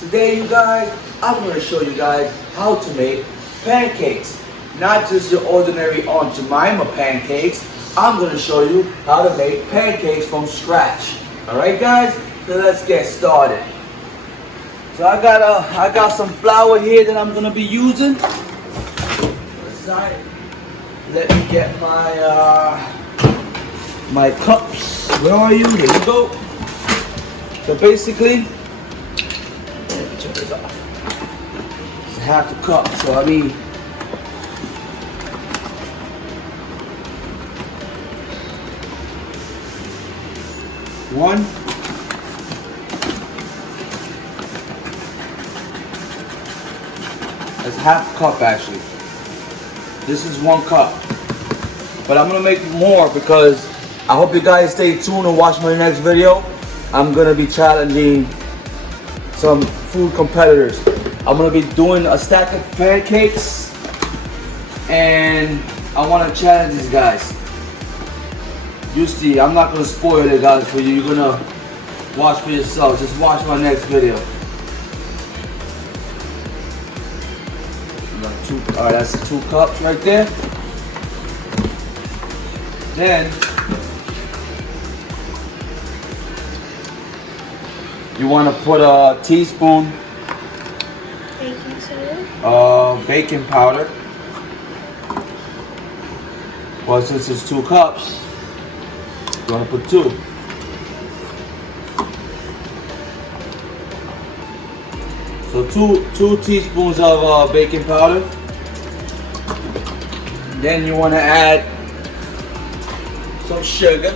Today, you guys, I'm going to show you guys how to make pancakes. Not just your ordinary Aunt Jemima pancakes. I'm going to show you how to make pancakes from scratch. Alright guys, so let's get started. So I got some flour here that I'm going to be using. Aside. Let me get my cups. Where are you? Here you go. So basically, let me turn this off. It's half a cup, so I mean, one, that's half a cup actually. This is 1 cup. But I'm gonna make more because I hope you guys stay tuned and watch my next video. I'm gonna be challenging some food competitors. I'm gonna be doing a stack of pancakes and I wanna challenge these guys. You see, I'm not gonna spoil it guys for you. You're gonna watch for yourself. Just watch my next video. Alright, that's 2 cups right there. Then you want to put a teaspoon baking soda, baking powder. Well, since it's 2 cups, you want to put 2. So two teaspoons of baking powder. Then you want to add some sugar.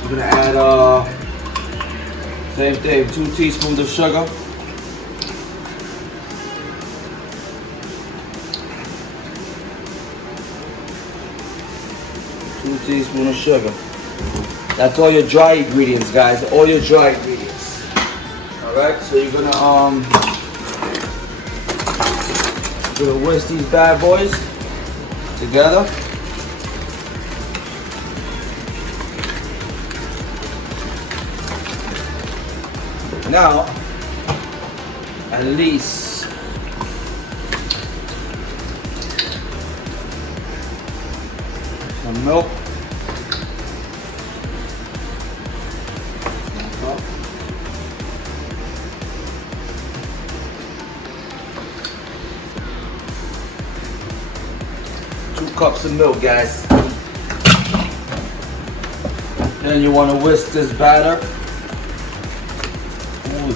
You're gonna add same thing, 2 teaspoons of sugar. Two teaspoons of sugar. That's all your dry ingredients, guys. All your dry ingredients. Alright, so you're gonna whisk these bad boys together. Now, at least some milk. 2 cups of milk, guys. Then you want to whisk this batter. Ooh.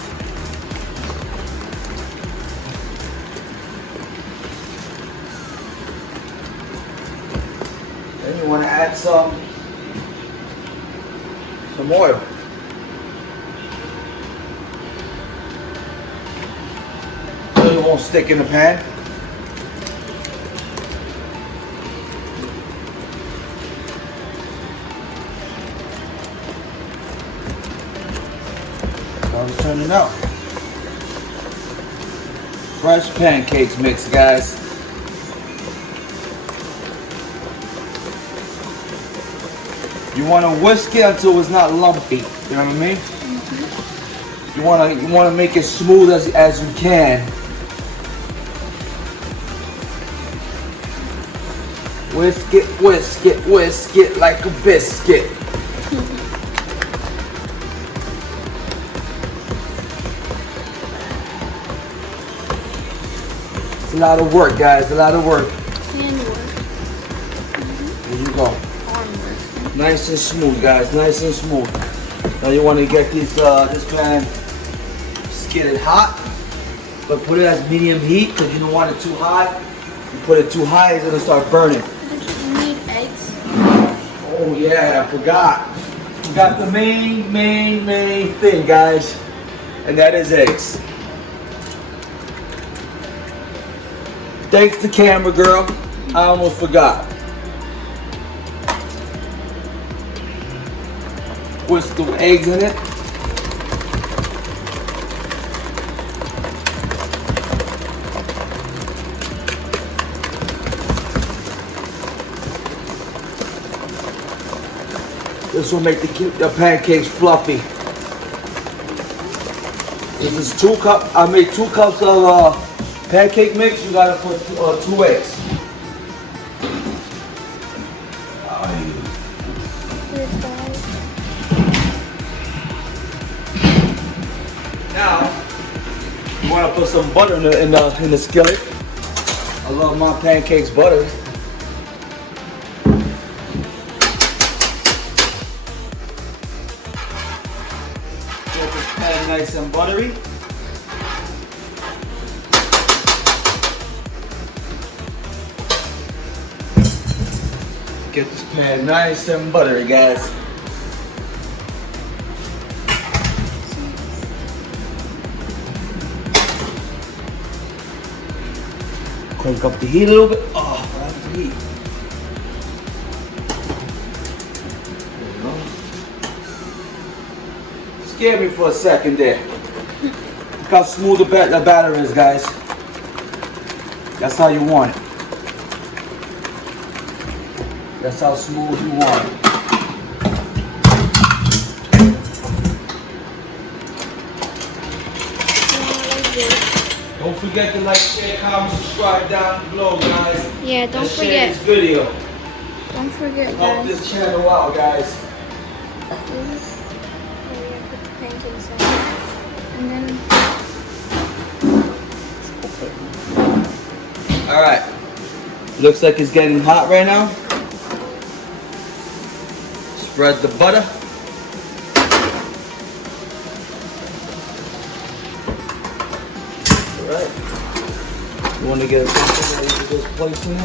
Then you want to add some oil. So it won't stick in the pan. It's turning out. Fresh pancakes mix, guys. You want to whisk it until it's not lumpy. You know what I mean? Mm-hmm. You want to make it smooth as you can. Whisk it like a biscuit. A lot of work, guys. A lot of work. and work. There you go. Arm work. Nice and smooth, guys. Nice and smooth. Now you want to get this pan, just get it hot, but put it at medium heat because you don't want it too hot. You put it too high, it's gonna start burning. You need eggs. Oh yeah, I forgot. Forgot the main thing, guys, and that is eggs. Thanks to camera girl, I almost forgot. Whisk the eggs in it. This will make the pancakes fluffy. This is 2 cups. I made 2 cups of pancake mix. You gotta put 2 eggs. Now, you want to put some butter in the skillet. I love my pancakes butter. Get this pan nice and buttery. Get this pan nice and buttery, guys. Crank up the heat a little bit. Oh, I like the heat. There you go. Scared me for a second there. Look how smooth the batter is, guys. That's how you want it. That's how smooth you want it. Don't forget to like, share, comment, subscribe down below, guys. Yeah, don't and forget. Share this video. Don't forget, Help guys. this channel out, guys. This is where we put the pancakes on. And then All right. Looks like it's getting hot right now. Spread the butter. Alright. You want to get a picture that you just place in it?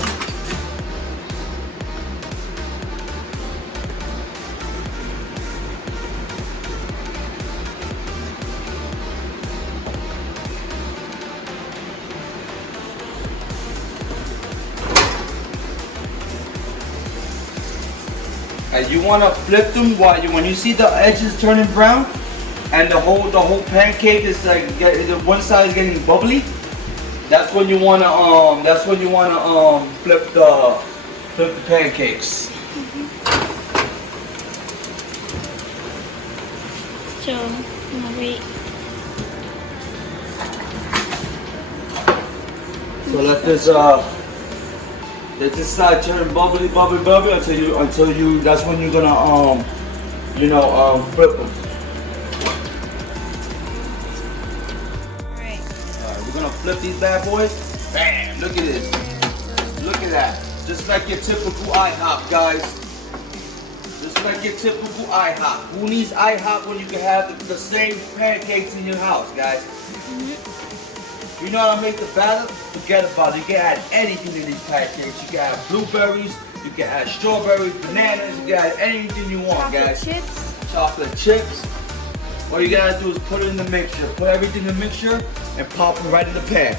And you want to flip them when you see the edges turning brown and the whole pancake is like the one side is getting bubbly. That's when you want to flip the pancakes. so I'm gonna wait. So let this side turn bubbly until you that's when you're gonna flip them. Alright. Alright, we're gonna flip these bad boys. Bam! Look at this. Look at that. Just like your typical IHOP, guys. Just like your typical IHOP. Who needs IHOP when you can have the same pancakes in your house, guys? You know how to make the batter? Forget about it. You can add anything in these pancakes. You can add blueberries, you can add strawberries, bananas, you can add anything you want, guys. Chocolate chips. Chocolate chips. All you gotta do is put it in the mixture. Put everything in the mixture and pop it right in the pan.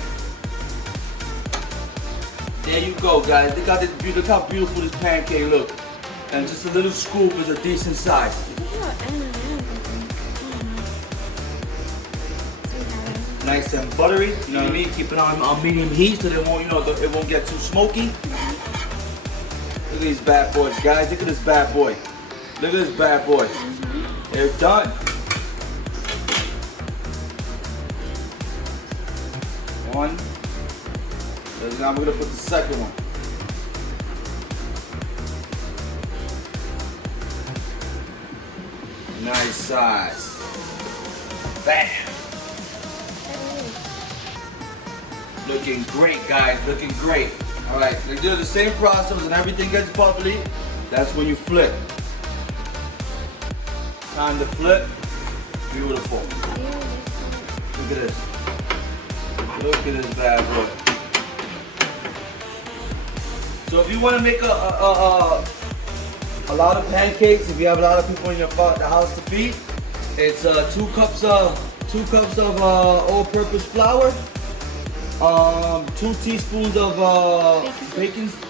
There you go, guys. Look how beautiful this pancake look. And just a little scoop is a decent size. Nice and buttery, you know what I mean? Keep it on medium heat so they won't, it won't get too smoky. Look at these bad boys, guys. Look at this bad boy. Look at this bad boy. They're done. One. Now I'm gonna put the second one. Nice size. Bam. Looking great, guys. Looking great. All right, they do the same process and everything gets bubbly. That's when you flip. Time to flip. Beautiful. Look at this. Look at this bad boy. So if you want to make a lot of pancakes, if you have a lot of people in the house to feed, it's 2 cups of all-purpose flour. 2 teaspoons of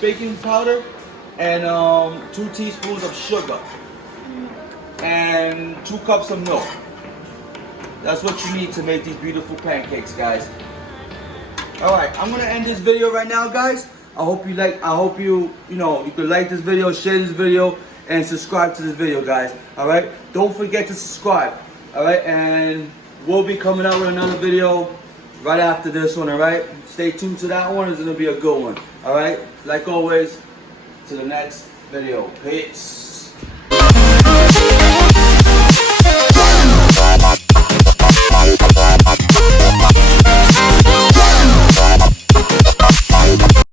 baking powder and 2 teaspoons of sugar and 2 cups of milk. That's what you need to make these beautiful pancakes, guys. All right, I'm gonna end this video right now, guys. I hope you could like this video, share this video, and subscribe to this video, guys. All right, don't forget to subscribe. All right, and we'll be coming out with another video right after this one, alright? Stay tuned to that one. It's gonna be a good one. Alright? Like always, to the next video. Peace.